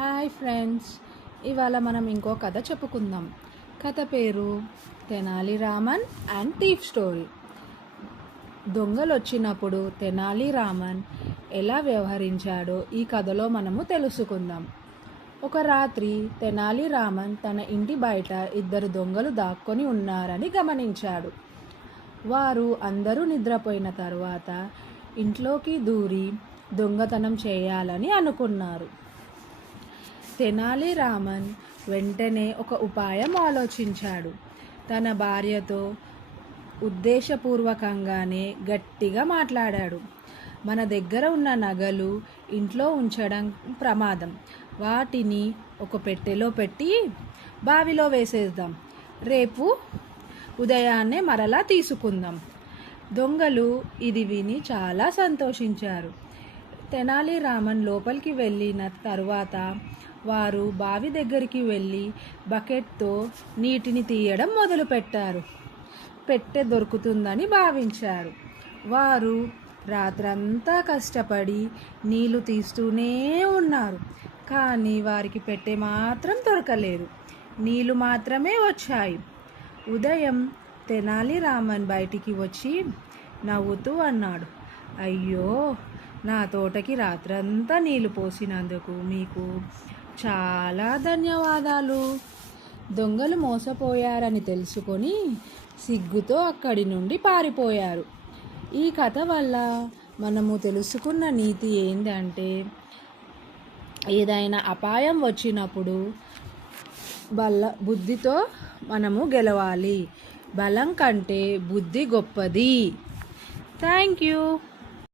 Hi friends, ఇవాళ మనం ఇంకో కథ చెప్పుకుందాం. కథ పేరు Tenali Raman and thief story. దొంగలు వచ్చినప్పుడు తెనాలి రామన్ ఎలా వ్యవహరించాడో ఈ కథలో మనము తెలుసుకుందాం. ఒక రాత్రి తెనాలి రామన్ తన ఇంటి బయట ఇద్దరు దొంగలు దాక్కొని ఉన్నారని గమనించాడు. వారు అందరూ నిద్రపోయిన తర్వాత ఇంట్లోకి దూరి దొంగతనం చేయాలని అనుకున్నారు. తెనాలి రామన్ వెంటనే ఒక ఉపాయం ఆలోచించాడు. తన భార్యతో ఉద్దేశపూర్వకంగానే గట్టిగా మాట్లాడాడు. మన దగ్గర ఉన్న నగలు ఇంట్లో ఉంచడం ప్రమాదం. వాటిని ఒక పెట్టెలో పెట్టి బావిలో వేసేద్దాం. రేపు ఉదయాన్నే మరలా తీసుకుందాం. దొంగలు ఇది విని చాలా సంతోషించారు. తెనాలి రామన్ లోపలికి వెళ్ళిన తరువాత వారు బావి దగ్గరికి వెళ్ళి బకెట్తో నీటిని తీయడం మొదలుపెట్టారు. పెట్టె దొరుకుతుందని భావించారు. వారు రాత్రంతా కష్టపడి నీళ్లు తీస్తూనే ఉన్నారు. కానీ వారికి పెట్టె మాత్రం దొరకలేదు. నీళ్లు మాత్రమే వచ్చాయి. ఉదయం తెనాలి రామన్ బయటికి వచ్చి నవ్వుతూ అన్నాడు, అయ్యో, నా తోటకి రాత్రంతా నీళ్లు పోసినందుకు మీకు చాలా ధన్యవాదాలు. దొంగలు మోసపోయారని తెలుసుకొని సిగ్గుతో అక్కడి నుండి పారిపోయారు. ఈ కథ వల్ల మనము తెలుసుకున్న నీతి ఏంటంటే, ఏదైనా అపాయం వచ్చినప్పుడు బుద్ధితో మనము గెలవాలి. బలం కంటే బుద్ధి గొప్పది. Thank you.